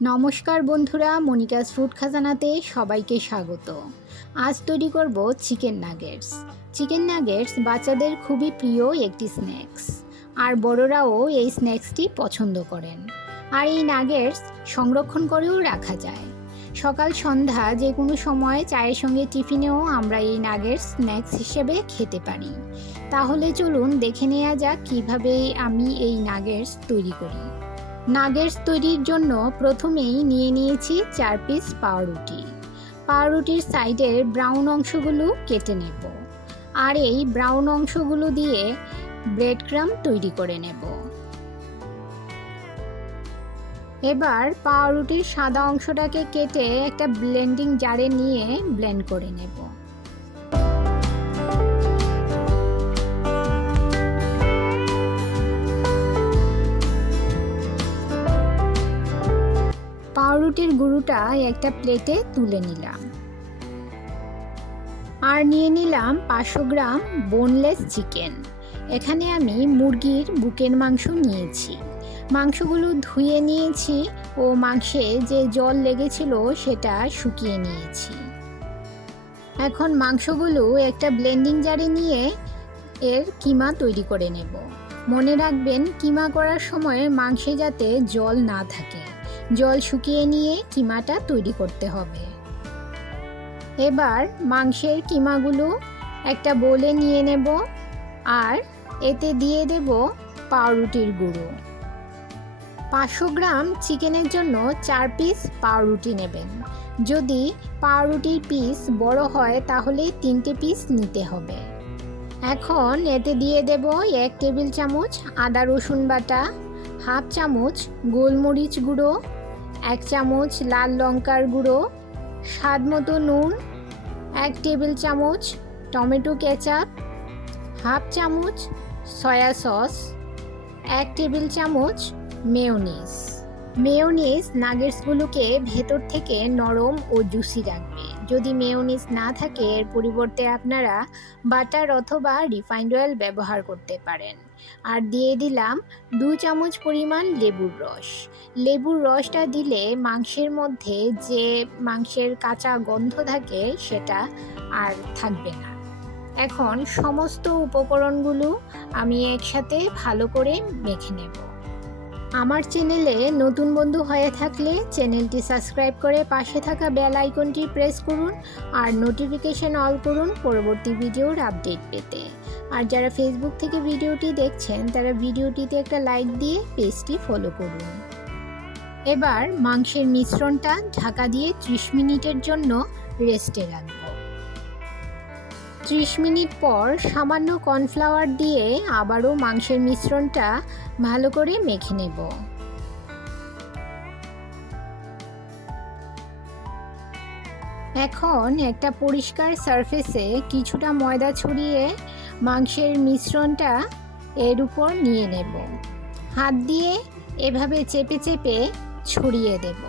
নমস্কার বন্ধুরা, Monica's food খাজানাতে সবাইকে স্বাগত। আজ তৈরি করব চিকেন নাগেটস। চিকেন নাগেটস বাচ্চাদের খুবই প্রিয় একটি স্ন্যাক্স, আর বড়রাও এই স্ন্যাক্সটি পছন্দ করেন। আর এই নাগেটস সংরক্ষণ করেও রাখা যায়। সকাল সন্ধ্যা যে কোনো সময় চায়ের সঙ্গে টিফিনেও আমরা এই নাগেটস স্ন্যাক্স হিসেবে খেতে পারি। তাহলে চলুন দেখে নেওয়া যাক কীভাবে আমি এই নাগেটস তৈরি করি। নাগেটস তৈরির জন্য প্রথমেই নিয়ে নিয়েছি 4 পিস পাউরুটি। পাউরুটির সাইডের ব্রাউন অংশগুলো কেটে নেব, আর এই ব্রাউন অংশগুলো দিয়ে ব্রেড ক্রাম তৈরি করে নেব। এবার পাউরুটির সাদা অংশটাকে কেটে একটা ব্লেন্ডিং জারে নিয়ে ব্লেন্ড করে নেব। পাউরুটির গুঁড়োটা একটা প্লেটে তুলে নিলাম, আর নিয়ে নিলাম 500 গ্রাম বোনলেস চিকেন। এখানে আমি মুরগির বুকের মাংস নিয়েছি। মাংসগুলো ধুয়ে নিয়েছি ও মাংসে যে জল লেগেছিল সেটা শুকিয়ে নিয়েছি। এখন মাংসগুলো একটা ব্লেন্ডিং জারে নিয়ে এর কিমা তৈরি করে নেব। মনে রাখবেন, কিমা করার সময় মাংসে যাতে জল না থাকে। জল শুকিয়ে নিয়ে কিমাটা তৈরি করতে হবে। এবার মাংসের কিমাগুলো একটা বোলে নিয়ে নেব, আর এতে দিয়ে দেব পাউরুটির গুঁড়ো। 500 গ্রাম চিকেনের জন্য 4 পিস পাউরুটি নেবেন। যদি পাউরুটির পিস বড় হয় তাহলে 3টে পিস নিতে হবে। এখন এতে দিয়ে দেব 1 টেবিল চামচ আদা রসুন বাটা, হাফ চামচ গোলমরিচ গুঁড়ো, 1 চামচ লাল লঙ্কার গুঁড়ো, স্বাদ মতো নুন, 1 টেবিল চামচ টমেটো কেচাপ, হাফ চামচ সয়া সস, 1 টেবিল চামচ মেয়োনিজ। মেয়োনিজ নাগেটসগুলোকে ভেতর থেকে নরম ও জুসি রাখবে। যদি মেয়োনিজ না থাকে এর পরিবর্তে আপনারা বাটার অথবা রিফাইন্ড অয়েল ব্যবহার করতে পারেন। আর দিয়ে দিলাম 2 চামচ পরিমাণ লেবুর রস। লেবুর রসটা দিলে মাংসের মধ্যে যে মাংসের কাঁচা গন্ধ থাকে সেটা আর থাকবে না। এখন সমস্ত উপকরণগুলো আমি একসাথে ভালো করে মেখে নেব। আমার চ্যানেলে নতুন বন্ধু হয়ে থাকলে চ্যানেলটি সাবস্ক্রাইব করে পাশে থাকা বেল আইকনটি প্রেস করুন, আর নোটিফিকেশন অল করুন পরবর্তী ভিডিওর আপডেট পেতে। আর যারা ফেসবুক থেকে ভিডিওটি দেখছেন তারা ভিডিওটিতে একটা লাইক দিয়ে পেজটি ফলো করুন। এবার মাংসের মিশ্রণটা ঢাকা দিয়ে 30 মিনিটের জন্য রেস্টে রাখব। 30 মিনিট পর সামান্য কর্নফ্লাওয়ার দিয়ে আবারও মাংসের মিশ্রণটা ভালো করে মেখে নেব। এখন একটা পরিষ্কার সারফেসে কিছুটা ময়দা ছড়িয়ে মাংসের মিশ্রণটা এর উপর নিয়ে নেব। হাত দিয়ে এভাবে চেপে চেপে ছড়িয়ে দেব।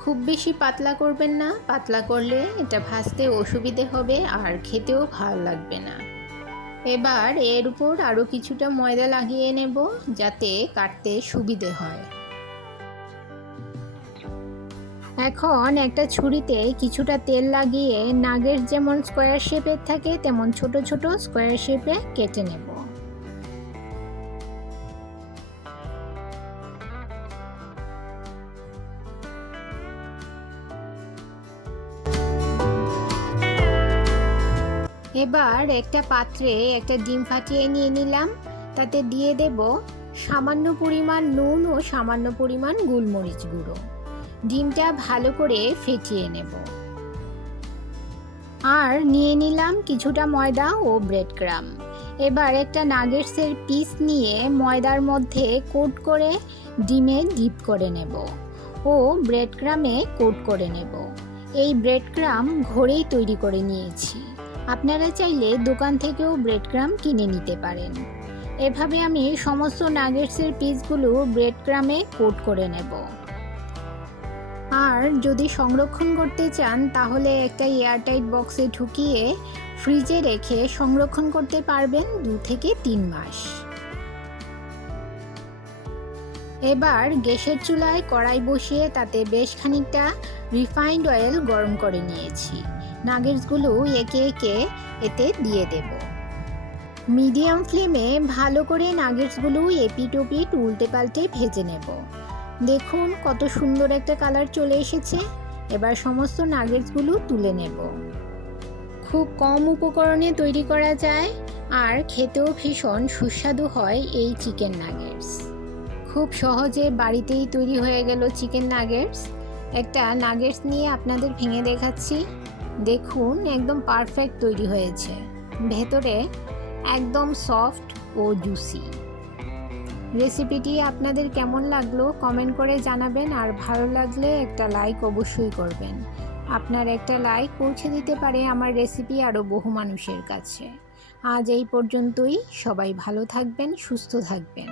খুব বেশি পাতলা করবেন না, পাতলা করলে এটা ভাজতে অসুবিধে হবে আর খেতেও ভালো লাগবে না। এবার এর উপর আরও কিছুটা ময়দা লাগিয়ে নেব যাতে কাটতে সুবিধে হয়। এখন একটা ছুরিতে কিছুটা তেল লাগিয়ে নাগেটস যেমন স্কোয়ার শেপের থাকে তেমন ছোট ছোট স্কোয়ার শেপে কেটে নেব। এবার একটা পাত্রে একটা ডিম ফাটিয়ে নিয়ে নিলাম। তাতে দিয়ে দেব সামান্য পরিমাণ নুন ও সামান্য পরিমাণ গোলমরিচ গুঁড়ো। ডিমটা ভালো করে ফেটিয়ে নেব। আর নিয়ে নিলাম কিছুটা ময়দা ও ব্রেড ক্রাম। এবার একটা নাগেটসের পিস নিয়ে ময়দার মধ্যে কোট করে ডিমে ডিপ করে নেব ও ব্রেড ক্রামে কোট করে নেব। এই ব্রেড ক্রাম ঘরেই তৈরি করে নিয়েছি। আপনারা চাইলে দোকান থেকেও ব্রেড ক্রাম কিনে নিতে পারেন। এভাবে আমি সমস্ত নাগেটসের পিসগুলো ব্রেড ক্রামে কোট করে নেব। আর যদি সংরক্ষণ করতে চান তাহলে একটা এয়ারটাইট বক্সে ঢুকিয়ে ফ্রিজে রেখে সংরক্ষণ করতে পারবেন 2 থেকে 3 মাস। এবার গ্যাসের চুলায় কড়াই বসিয়ে তাতে বেশ খানিকটা রিফাইন্ড অয়েল গরম করে নিয়েছি। নাগেটসগুলো একে একে এতে দিয়ে দেব। মিডিয়াম ফ্লেমে ভালো করে নাগেটসগুলো এপিট ওপিট উল্টে পাল্টে ভেজে নেব। দেখুন কত সুন্দর একটা কালার চলে এসেছে। এবার সমস্ত নাগেটসগুলো তুলে নেব। খুব কম উপকরণে তৈরি করা যায় আর খেতেও ভীষণ সুস্বাদু হয় এই চিকেন নাগেটস। খুব সহজে বাড়িতেই তৈরি হয়ে গেল চিকেন নাগেটস। একটা নাগেটস নিয়ে আপনাদের ভেঙে দেখাচ্ছি। দেখুন একদম পারফেক্ট তৈরি হয়েছে, ভেতরে একদম সফট ও জুসি। রেসিপিটি আপনাদের কেমন লাগলো কমেন্ট করে জানাবেন, আর ভালো লাগলে একটা লাইক অবশ্যই করবেন। আপনার একটা লাইক পৌঁছে দিতে পারে আমার রেসিপি আরও বহু মানুষের কাছে। আজ এই পর্যন্তই। সবাই ভালো থাকবেন, সুস্থ থাকবেন।